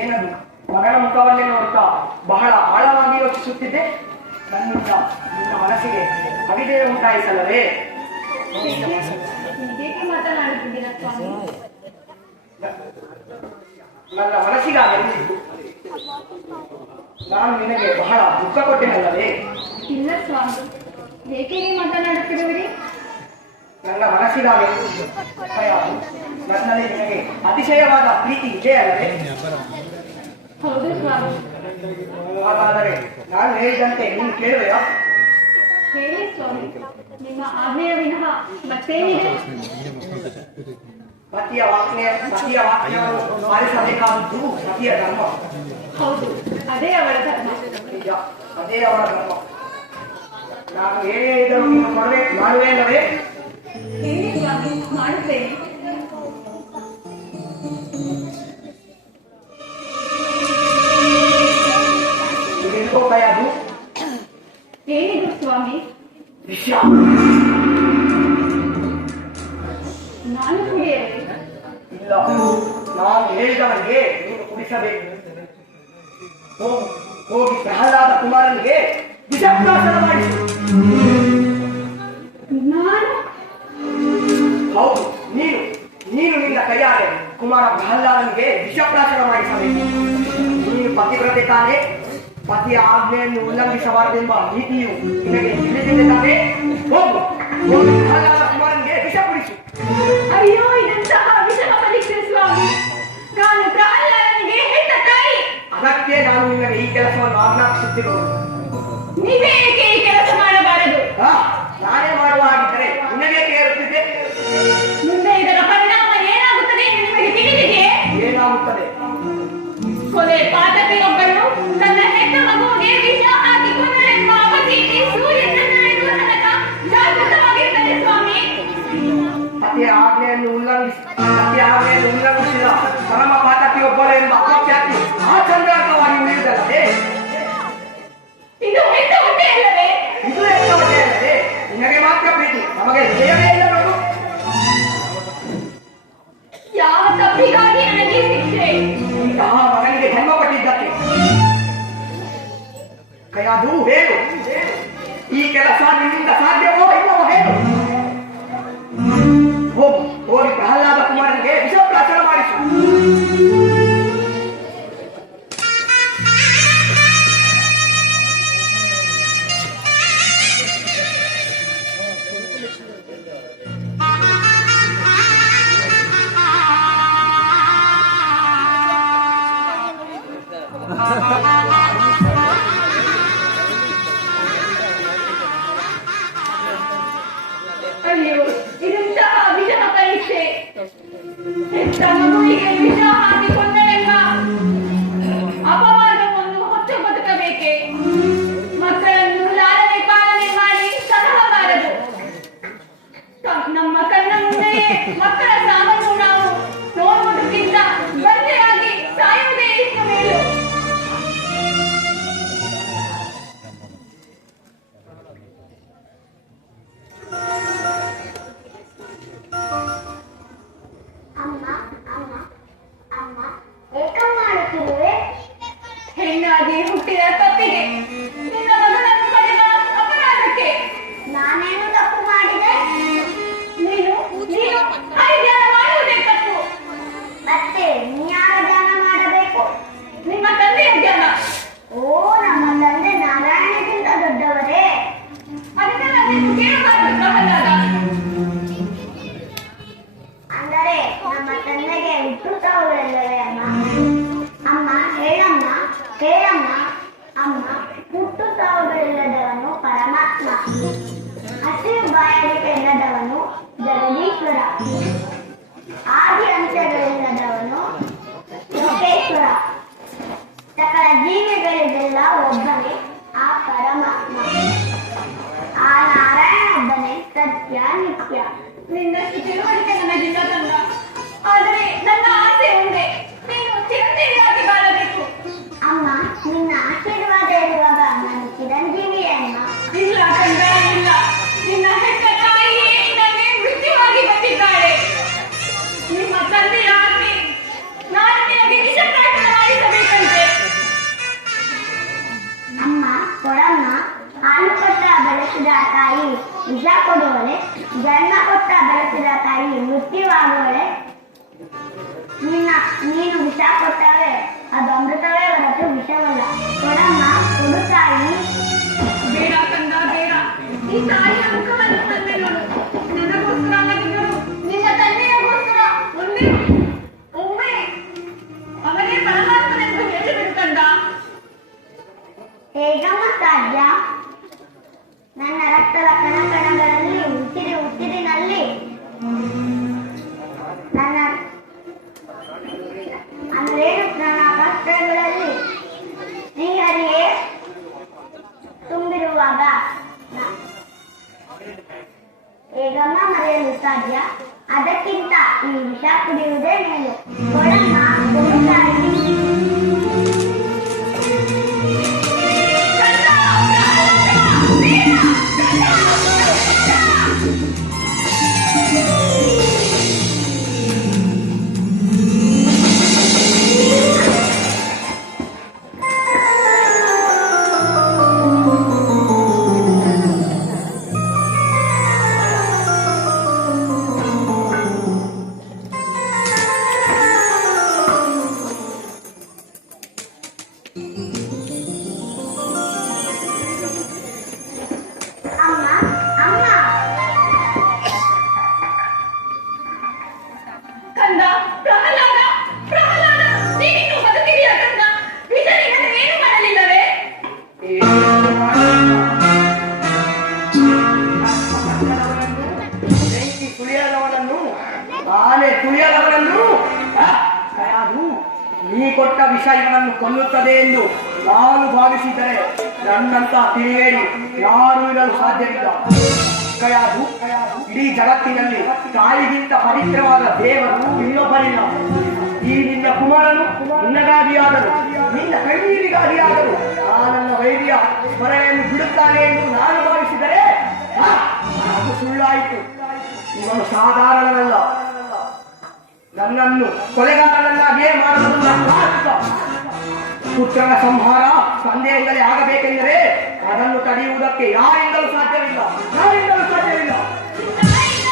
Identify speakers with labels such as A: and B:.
A: ಏನದು? ಮಗನ ಮುಖವನ್ನೇ ನೋಡುತ್ತಾ ಬಹಳ ಆಳವಾಗಿ ಯೋಚಿಸುತ್ತಿದ್ದೆ. ನನ್ನಿಂದ ನಿನ್ನ ಮನಸ್ಸಿಗೆ ಅವಿದೇ ಉಂಟಾಯಿಸಲ್ಲವೇ? ನನ್ನ ಮನಸ್ಸಿಗಾಗಿ ನಾನು ನಿನಗೆ ಬಹಳ ದುಃಖ ಕೊಟ್ಟೆನಲ್ಲವೇ?
B: ಇಲ್ಲ ಸ್ವಾಮಿ. ಏಕೆ ಮಾತನಾಡುತ್ತಿರುವಿರಿ?
A: ನನ್ನ ಮನಸ್ಸಿನ ಮೇಲೆ ನನ್ನಲ್ಲಿ ನಿನಗೆ ಅತಿಶಯವಾದ ಪ್ರೀತಿ ಇದೆ
B: ಅಲ್ಲದೆ
A: ಹಾಗಾದರೆ ನಾನು ಹೇಳಿದಂತೆ ನೀನು ಕೇಳುವೆಯಾ?
B: ಹೇಳಿ ಸ್ವಾಮಿ. ನಿಮ್ಮ ಆಜ್ಞೆಯ ವಿನಃ ಮತ್ತೇನಿದೆ?
A: ಪತಿಯ ವಾಕ್ಯ ಪತಿಯ ವಾಕ್ಯವನ್ನು ಪಾಲಿಸಬೇಕಾದದ್ದು ಪತಿಯ ಧರ್ಮ.
B: ಹೌದು ಅದೇ ಅವರ ಧರ್ಮ.
A: ನಿಜ ಅದೇ ಅವರ ಧರ್ಮ. ನಾನು ಏನೇ ಇದ್ದರೂ ನೀನು ಮಾಡುವೆ ಮಾಡುವೆ ಅಲ್ಲವೇ?
B: ಹೇಳಿ ಸ್ವಾಮಿ ಮಾಡುತ್ತೇನೆ
A: ಇದು ಭಯ ಅದು
B: ಏನಿದು ಸ್ವಾಮಿ
A: ವಿಷಯ
B: ನಾನು ಕುಡಿಯಲಿ
A: ಇಲ್ಲ ನಾನು ಹೇಳಿದವನಿಗೆ ನೀನು ಕುಡಿಸಬೇಕು ಹೋಗು ಹೋಗಿ ಪ್ರಹ್ಲಾದ ಕುಮಾರನಿಗೆ ವಿಷಪ್ರಾಶನ ಮಾಡಿಸು
B: ನಾನು
A: ಹೌದು ನೀನು ನೀನು ನಿನ್ನ ಕೈಯಾರೆ ಕುಮಾರ ಪ್ರಹ್ಲಾದನಿಗೆ ವಿಷಪ್ರಾಶನ ಮಾಡಿಸಬೇಕು. ನೀನು ಪತಿವ್ರತೆ ತಾನೆ ಪತಿಯ ಆಜ್ಞೆಯನ್ನು ಉಲ್ಲಂಘಿಸಬಾರದೆಂಬ ನೀತಿಯು ನಿನಗೆ ತಿಳಿದಿದೆ ತಾನೆ? ಹೋಗು ಪ್ರಹ್ಲಾದ ಕುಮಾರನಿಗೆ ವಿಷ ಕುಡಿಸು.
B: ಅಯ್ಯೋ ಇದಂತಹ ಪರೀಕ್ಷೆ ಸ್ವಾಮಿ. ನಾನು ಪ್ರಹ್ಲಾದನಿಗೆ ಹೆತ್ತ ತಾಯಿ.
A: ಅದಕ್ಕೆ ನಾನು ನಿನಗೆ ಈ ಕೆಲಸವನ್ನು ಆಜ್ಞಾಪಿಸುತ್ತಿರುವುದು.
B: ನೀವೇ ಈ ಕೆಲಸ ಮಾಡಬಾರದು?
A: ನಾನೇ ಆಜ್ಞೆಯನ್ನು ಉಲ್ಲಂಘಿಸಿ ಪತಿಯ ಆಜ್ಞೆಯನ್ನು ಉಲ್ಲಂಘಿಸಿದ ಪರಮ ಪಾತಕಿಯೊಬ್ಬಳು ಎಂಬ ಅಪಖ್ಯಾತಿ ಆ ಚಂದ್ರಾರ್ಕವಾಗಿ ಉಳಿಯುವುದಲ್ಲದೆ
B: ಇದು ಹೆತ್ತ ಹೊಟ್ಟೆ ಅಲ್ಲವೇ
A: ಇದು ಎಂತವೇ ಅಲ್ಲದೆ ನಿನಗೆ ಮಾತ್ರ ಪ್ರೀತಿ ನಮಗೆ ವಿಜಯವೇ ಕೈಯಾದು ಹೇಳು ಈ ಕೆಲಸ ನಿನ್ನಿಂದ ಸಾಧ್ಯವೋ ಇಲ್ಲವೋ ಹೇಳು ಹೋಗು ಹೋಗಿ ಪ್ರಹ್ಲಾದ ಕುಮಾರನಿಗೆ ವಿಷಪ್ರಾಶನ ಮಾಡಿಸು
B: ಅಯ್ಯೋ ಹೆತ್ತ ಮಗುವಿಗೆ ವಿಷ ಹೆಣ್ಣಾಗಿ ಹುಟ್ಟಿದ ತಪ್ಪಿಗೆ ಒಬ್ಬನೇ ಆ
C: ಪರಮಾತ್ಮ. ಆ ನಾರಾಯಣ ಒಬ್ಬನೇ
B: ಸತ್ಯ ನಿತ್ಯ. ನಿನ್ನ
C: ತಿಳುವಳಿಕೆ ನನಗಿಲ್ಲ ತಂದ ಆದರೆ ನನ್ನ ಆಸೆ ಕೊಡುವಳೆ ಜನ್ಮ ಕೊಟ್ಟ ಬೆಳೆಸಿದ ತಾಯಿ ಮೃತ್ಯುವಾಗುವಳೆ. ನಿನ್ನ ನೀನು ವಿಷ ಕೊಟ್ಟರೆ ಅದು ಅಮೃತವೇ ಹೊರತು ವಿಷವಲ್ಲ. ಕೊಡಮ್ಮ ಕೊಡು ತಾಯಿ.
B: ಬೇಡ ಕಂದ ಬೇಡ. ಈ ತಾಯಿ ಅಂಕವನ್ನು ತಂದೆ ನೋಡು. ನನಗೋಸ್ಕರ ಅಲ್ಲದಿದ್ದರು ನಿನ್ನ ತಂದೆಯಗೋಸ್ಕರ ಒಂದೇ ಒಮ್ಮೆ ಅವನೇ ಪರಮಾತ್ಮನೆಂದು ಹೇಳಿಬಿಡು ಕಂದ.
C: ಹೇಗಮ್ಮ ಸಾಧ್ಯ? ನನ್ನ ರಕ್ತದ ಕಣಕಣಗಳಲ್ಲಿ ಉಸಿರಿ ಉಸಿರಿನಲ್ಲಿ ನನ್ನ ಅಂದ್ರೆ ನನ್ನ ಕಷ್ಟಗಳಲ್ಲಿ ಶ್ರೀಹರಿಗೆ ತುಂಬಿರುವಾಗ. ಹೇಗಮ್ಮ ಮರೆಯಲು ಸಾಧ್ಯ? ಅದಕ್ಕಿಂತ ಈ ವಿಷ ಕುಡಿಯುವುದೇ ಮೇಲು. ಕೊಡಮ್ಮ
B: Thank you. ವಿಷ
A: ಇವನನ್ನು ಕೊಲ್ಲುತ್ತದೆ ಎಂದು ನಾನು ಭಾವಿಸಿದರೆ ನನ್ನಂತ ತಿಳಿಯೇರಿ ಯಾರೂ ಇರಲು ಸಾಧ್ಯವಿಲ್ಲ. ಕಯಾದು ಇಡೀ ಜಗತ್ತಿನಲ್ಲಿ ತಾಯಿಗಿಂತ ಪವಿತ್ರವಾದ ದೇವರು ಇನ್ನೊಬ್ಬರಿಲ್ಲ ಈ ನಿನ್ನ ಕುಮಾರನು ನಿನ್ನಗಾದಿಯಾದರು ನಿನ್ನ ಕಣ್ಣೀರಿಗಾದಿಯಾದರು ಆ ನನ್ನ ವೈದ್ಯ ಸ್ಮರಣೆಯನ್ನು ಬಿಡುತ್ತಾನೆ ಎಂದು ನಾನು ಭಾವಿಸಿದರೆ ಅದು ಸುಳ್ಳಾಯಿತು. ಇವನು ಸಾಧಾರಣನಲ್ಲ. ನನ್ನನ್ನು ಕೊಲೆಗಾರನನ್ನಾಗಿಯೇ ಮಾಡುವುದು. ಪುತ್ರನ ಸಂಹಾರ ತಂದೆಯಿಂದಲೇ ಆಗಬೇಕೆಂದರೆ ಅದನ್ನು ತಡೆಯುವುದಕ್ಕೆ ಯಾರಿಂದಲೂ ಸಾಧ್ಯವಿಲ್ಲ. ಯಾರಿಂದಲೂ ಸಾಧ್ಯವಿಲ್ಲ.
B: ತಾಯಿಯಿಂದ